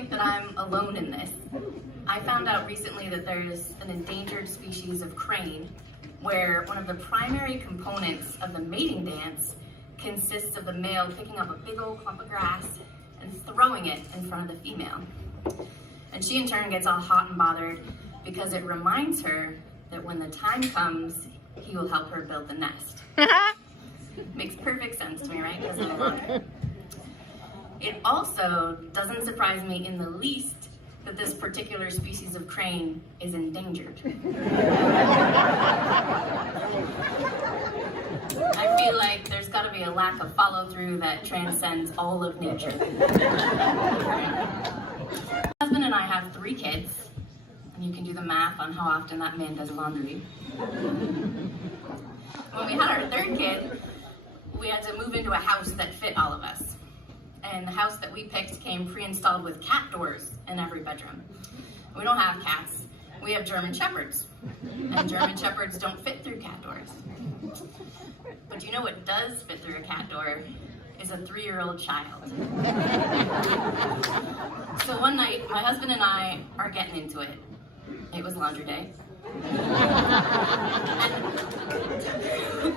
think that I'm alone in this. I found out recently that there's an endangered species of crane where one of the primary components of the mating dance consists of the male picking up a big old clump of grass and throwing it in front of the female. And she in turn gets all hot and bothered because it reminds her that when the time comes, he will help her build the nest. Makes perfect sense to me, right? Because I'm alone. It also doesn't surprise me in the least that this particular species of crane is endangered. I feel like there's got to be a lack of follow-through that transcends all of nature. My husband and I have 3 kids, and you can do the math on how often that man does laundry. When we had our 3rd kid, we had to move into a house that fit all of us. And the house that we picked came pre-installed with cat doors in every bedroom. We don't have cats, we have German Shepherds. And German Shepherds don't fit through cat doors. But you know what does fit through a cat door is a 3-year-old child. So one night, my husband and I are getting into it. It was laundry day.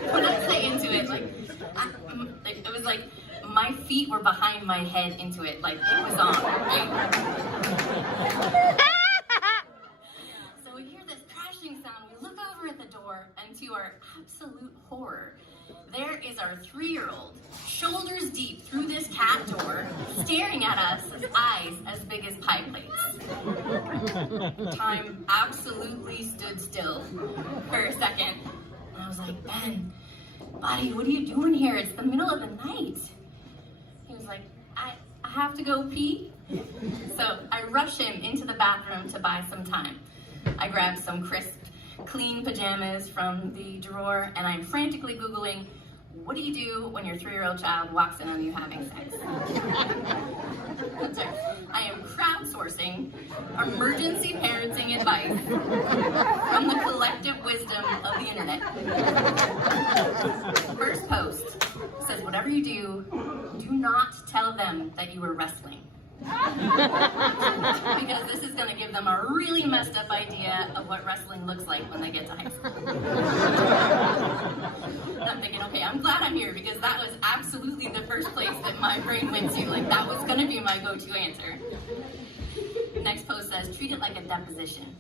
When I say into it, it was like my feet were behind my head into it, like it was on, right? So we hear this crashing sound, we look over at the door, and to our absolute horror, there is our 3-year-old, shoulders deep through this cat door, staring at us with eyes as big as pie plates. Time absolutely stood still for a second. And I was like, Ben, buddy, what are you doing here? It's the middle of the night. He was like, I have to go pee. So I rush him into the bathroom to buy some time. I grab some crisp, clean pajamas from the drawer, and I'm frantically Googling, what do you do when your 3-year-old child walks in on you having sex? That's right. I am crowdsourcing emergency parenting advice from the collective wisdom of the internet. First post says, whatever you do, do not tell them that you were wrestling. Because this is going to give them a really messed up idea of what wrestling looks like when they get to high school. And I'm thinking, okay, I'm glad I'm here because that was absolutely the first place that my brain went to. Like, that was going to be my go-to answer. Next post says, treat it like a deposition.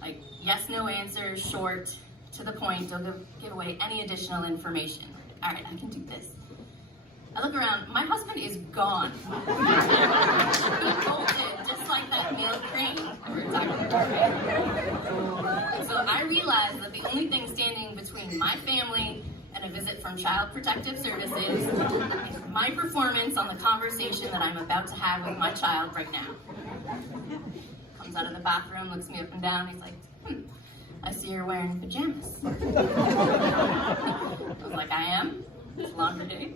Like, yes, no answer, short, to the point, don't give away any additional information. All right, I can do this. I look around, my husband is gone. He bolted, just like that male crane we were talking about. So I realized that the only thing standing between my family and a visit from Child Protective Services is my performance on the conversation that I'm about to have with my child right now. Comes out of the bathroom, looks me up and down, he's like, I see you're wearing pajamas. I was like, I am. It's laundry day.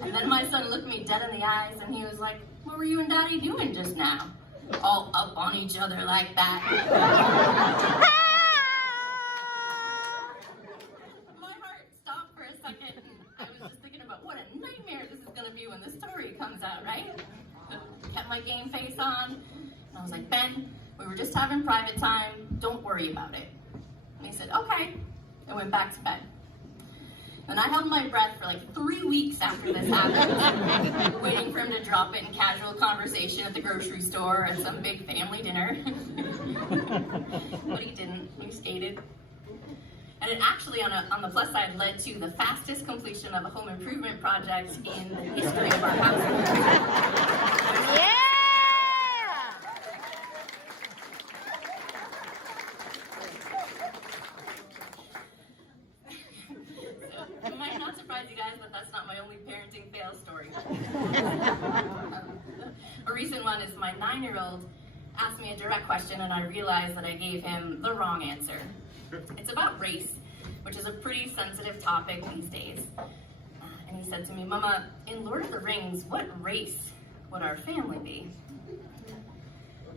And then my son looked me dead in the eyes and he was like, what were you and Daddy doing just now? All up on each other like that. My heart stopped for a second. I was just thinking about what a nightmare this is going to be when the story comes out, right? Kept my game face on. And I was like, Ben, we were just having private time. Don't worry about it. And he said, okay. I went back to bed. And I held my breath for like 3 weeks after this happened, waiting for him to drop it in casual conversation at the grocery store or at some big family dinner. But he didn't. He skated. And it actually, on the plus side, led to the fastest completion of a home improvement project in the history of our household. Yeah! It might not surprise you guys, but that's not my only parenting fail story. A recent one is my 9-year-old asked me a direct question and I realized that I gave him the wrong answer. It's about race, which is a pretty sensitive topic these days. And he said to me, Mama, in Lord of the Rings, what race would our family be?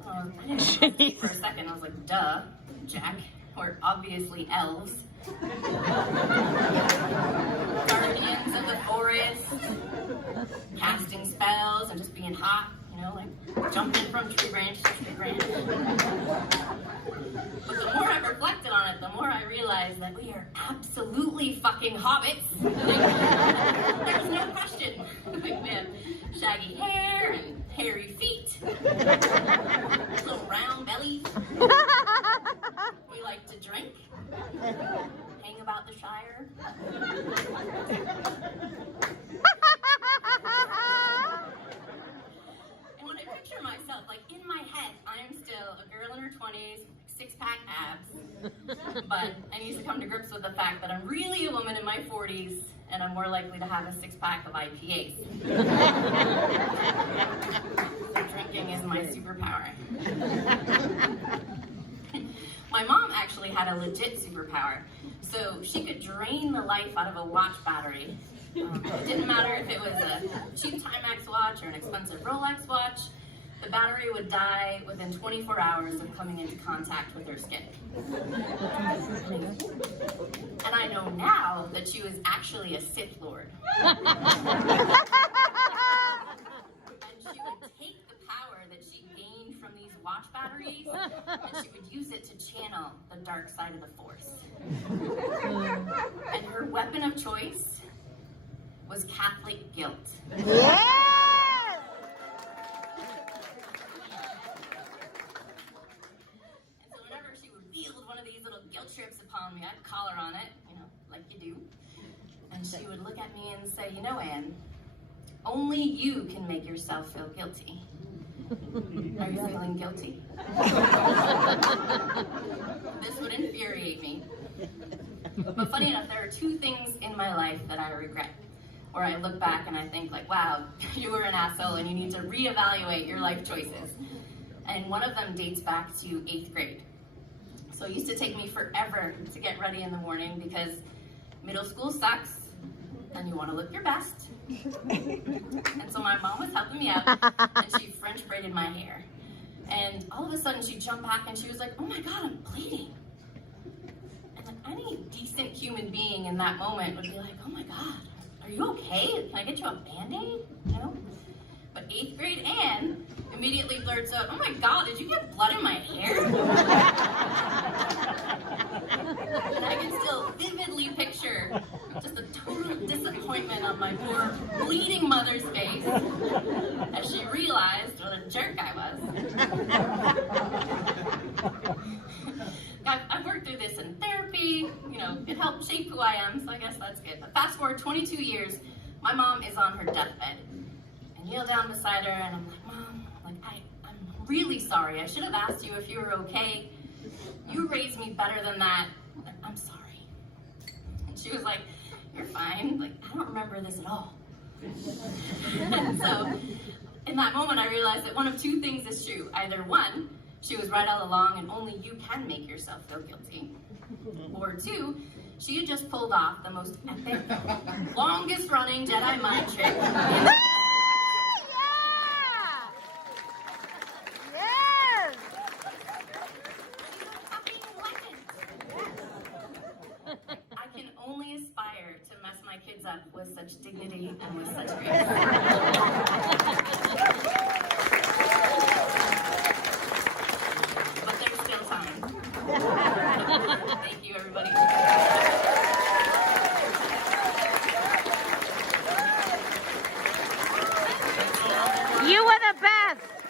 I didn't think for a second. I was like, duh, Jack. were obviously elves. Guardians of the forest, casting spells and just being hot, like jumping from tree branch to tree branch. But the more I reflected on it, the more I realized that we are absolutely fucking hobbits. There's no question. We have shaggy hair and hairy feet, little round bellies. We like to drink, hang about the Shire. And when I picture myself, in my head, I'm still a girl in her 20s, six-pack abs. But I need to come to grips with the fact that I'm really a woman in my 40s, and I'm more likely to have a six-pack of IPAs. Drinking is my superpower. My mom actually had a legit superpower. So she could drain the life out of a watch battery. It didn't matter if it was a cheap Timex watch or an expensive Rolex watch. The battery would die within 24 hours of coming into contact with her skin. And I know now that she was actually a Sith Lord. And she would take the power that she gained from these watch batteries and she would use it to channel the dark side of the Force. And her weapon of choice was Catholic guilt. Yes! And so whenever she would wield one of these little guilt trips upon me, I'd call her on it, like you do. And she would look at me and say, Anne, only you can make yourself feel guilty. Are you feeling guilty? This would infuriate me. But funny enough, there are two things in my life that I regret. Where I look back and I think wow, you were an asshole and you need to reevaluate your life choices. And one of them dates back to 8th grade. So it used to take me forever to get ready in the morning because middle school sucks and you want to look your best. And so my mom was helping me out and she French braided my hair. And all of a sudden she'd jump back and she was like, oh my God, I'm bleeding. And any decent human being in that moment would be like, oh my God, are you okay? Can I get you a Band-Aid? But 8th grade Anne immediately blurts out, oh my God, did you get blood in my hair? And I can still vividly picture just the total disappointment on my poor bleeding mother's face as she realized what a jerk I was. I've worked through this in therapy, it helped shape who I am, so I guess that's good. But fast forward 22 years, my mom is on her deathbed. I kneel down beside her and I'm like, Mom, I'm really sorry. I should have asked you if you were okay. You raised me better than that. I'm sorry. And she was like, you're fine. I don't remember this at all. And so in that moment, I realized that one of two things is true. Either one, she was right all along and only you can make yourself feel guilty. Or two, she had just pulled off the most epic, longest running Jedi mind trick. I can only aspire to mess my kids up with such dignity and with such grace.